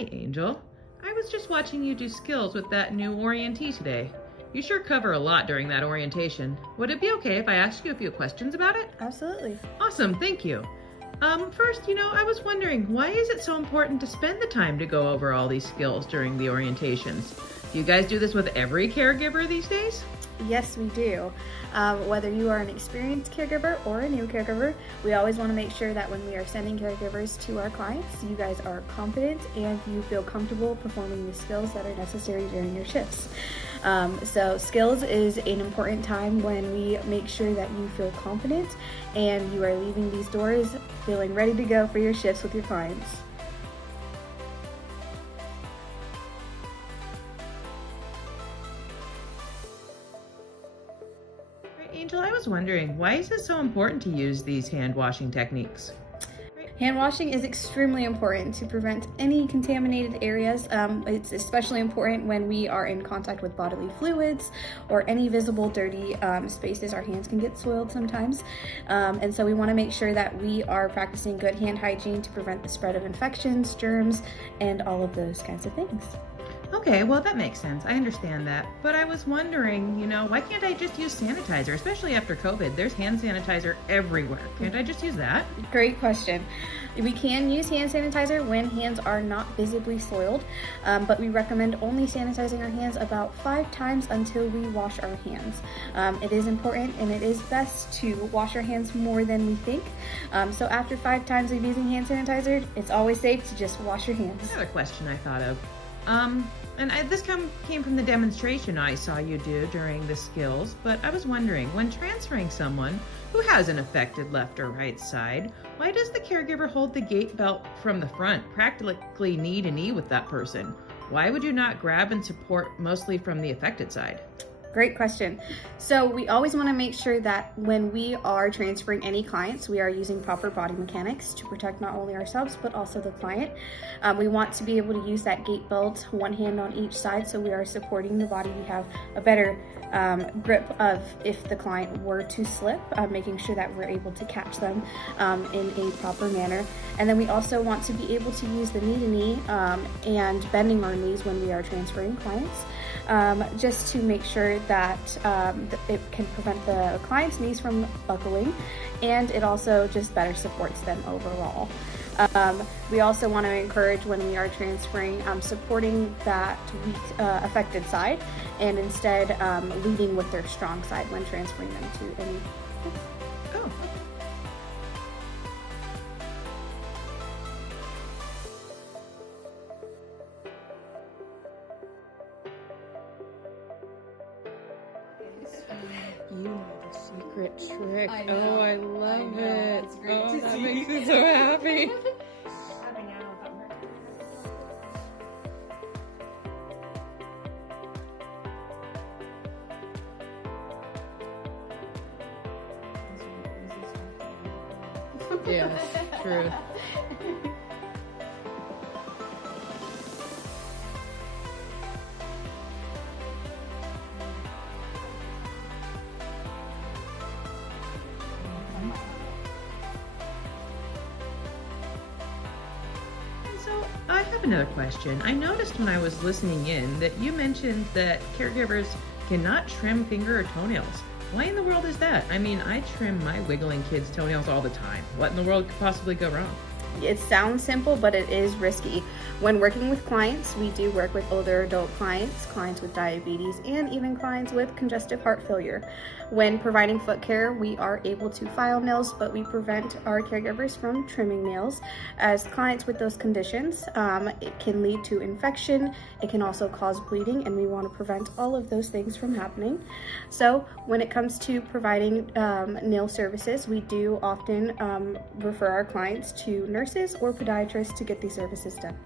Hi, Angel. I was just watching you do skills with that new orientee today. You sure cover a lot during that orientation. Would it be okay if I asked you a few questions about it? Absolutely. Awesome, thank you. First, I was wondering, why is it so important to spend the time to go over all these skills during the orientations? Do you guys do this with every caregiver these days? Yes, we do. Whether you are an experienced caregiver or a new caregiver, we always want to make sure that when we are sending caregivers to our clients, you guys are confident and you feel comfortable performing the skills that are necessary during your shifts. So skills is an important time when we make sure that you feel confident and you are leaving these doors feeling ready to go for your shifts with your clients. Angel, I was wondering, why is it so important to use these hand washing techniques? Hand washing is extremely important to prevent any contaminated areas. It's especially important when we are in contact with bodily fluids or any visible dirty spaces. Our hands can get soiled sometimes. And so we want to make sure that we are practicing good hand hygiene to prevent the spread of infections, germs, and all of those kinds of things. Okay, well that makes sense. I understand that. But I was wondering, why can't I just use sanitizer, especially after COVID? There's hand sanitizer everywhere. Can't I just use that? Great question. We can use hand sanitizer when hands are not visibly soiled, but we recommend only sanitizing our hands about 5 times until we wash our hands. It is important and it is best to wash our hands more than we think. So after 5 times of using hand sanitizer, it's always safe to just wash your hands. Another question I thought of. This came from the demonstration I saw you do during the skills, but I was wondering, when transferring someone who has an affected left or right side, why does the caregiver hold the gait belt from the front, practically knee to knee with that person? Why would you not grab and support mostly from the affected side? Great question. So we always want to make sure that when we are transferring any clients, we are using proper body mechanics to protect not only ourselves, but also the client. We want to be able to use that gait belt, one hand on each side, so we are supporting the body. We have a better grip of if the client were to slip, making sure that we're able to catch them in a proper manner. And then we also want to be able to use the knee to knee and bending our knees when we are transferring clients. Just to make sure that it can prevent the client's knees from buckling, and it also just better supports them overall. We also want to encourage, when we are transferring, supporting that weak affected side, and instead leading with their strong side when transferring them to any. Oh. You know the secret trick. I know. Oh, I love it. It's great Oh, to that see. makes me so happy. Yes, true. So I have another question. I noticed when I was listening in that you mentioned that caregivers cannot trim finger or toenails. Why in the world is that? I mean, I trim my wiggling kids' toenails all the time. What in the world could possibly go wrong? It sounds simple, but it is risky. When working with clients, we do work with older adult clients, clients with diabetes, and even clients with congestive heart failure. When providing foot care, we are able to file nails, but we prevent our caregivers from trimming nails. As clients with those conditions, it can lead to infection, it can also cause bleeding, and we want to prevent all of those things from happening. So when it comes to providing nail services, we do often refer our clients to nurses or podiatrists to get these services done.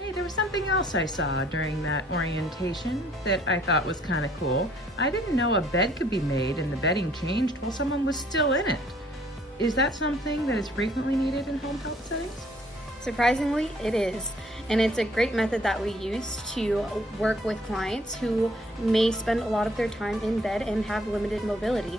Hey, there was something else I saw during that orientation that I thought was kind of cool. I didn't know a bed could be made and the bedding changed while someone was still in it. Is that something that is frequently needed in home health settings? Surprisingly, it is. And it's a great method that we use to work with clients who may spend a lot of their time in bed and have limited mobility.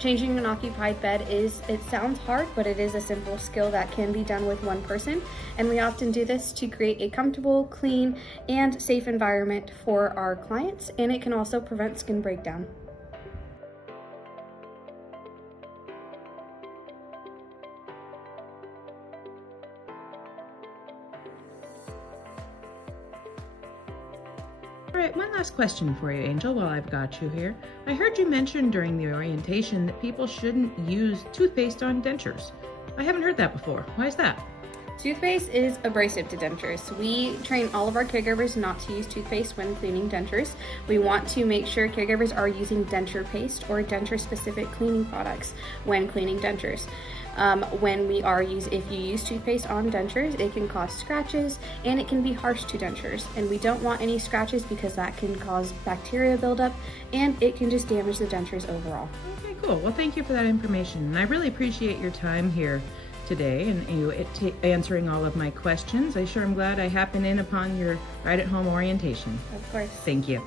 Changing an occupied bed it sounds hard, but it is a simple skill that can be done with one person. And we often do this to create a comfortable, clean, and safe environment for our clients. And it can also prevent skin breakdown. All right, one last question for you, Angel, while I've got you here. I heard you mention during the orientation that people shouldn't use toothpaste on dentures. I haven't heard that before. Why is that? Toothpaste is abrasive to dentures. We train all of our caregivers not to use toothpaste when cleaning dentures. We want to make sure caregivers are using denture paste or denture-specific cleaning products when cleaning dentures. If you use toothpaste on dentures, it can cause scratches and it can be harsh to dentures. And we don't want any scratches because that can cause bacteria buildup and it can just damage the dentures overall. Okay, cool. Well, thank you for that information. And I really appreciate your time here today and you answering all of my questions. I sure am glad I happened in upon your right at home orientation. Of course. Thank you.